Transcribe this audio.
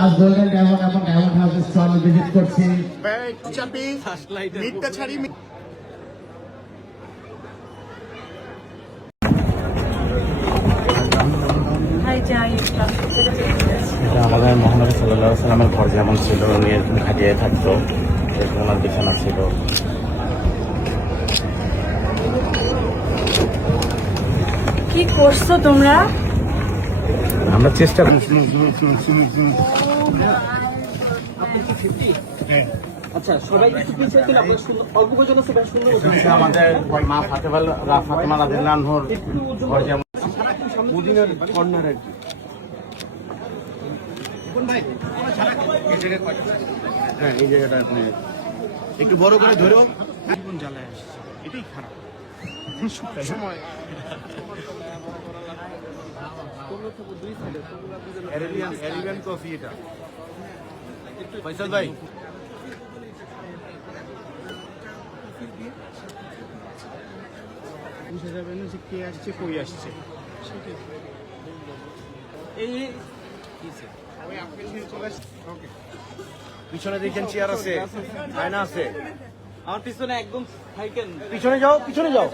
Last golden diamond এবং diamond হাউসের stall visit করছি। চাপি মিটটা ছাড়ি এটা আমাদের মোহাম্মদ সাল্লাল্লাহু আলাইহি সাল্লামের ঘর যেমন ছিল, উনি এরকম খাটিয়ে থাকতো, এরকম ওনার বিছানা ছিল। কি করছো তোমরা? আমরা চেষ্টা করি। আচ্ছা, সবাই একটু পিছিয়ে দিন, আপনার অল্প পর্যন্ত সেটা সুন্দর এটা আমাদের মা ফাতেমা রাদিয়াল্লাহু আনহার ঘর যেমন মদিনার কর্নার আর কি। হ্যাঁ, এই জায়গাটা আপনি একটু বড় করে ধরো। জ্বালায় আসছে, এটাই খারাপ সময়। অ্যারাবিয়ান কফি এটা। ফয়সাল ভাই, বুঝে যাবে না যে কে আসছে কই আসছে। পিছনে দেখেন চেয়ার আছে, আয়না আছে। আমার পিছনে একদম থাকেন। পিছনে যাও, পিছনে যাও।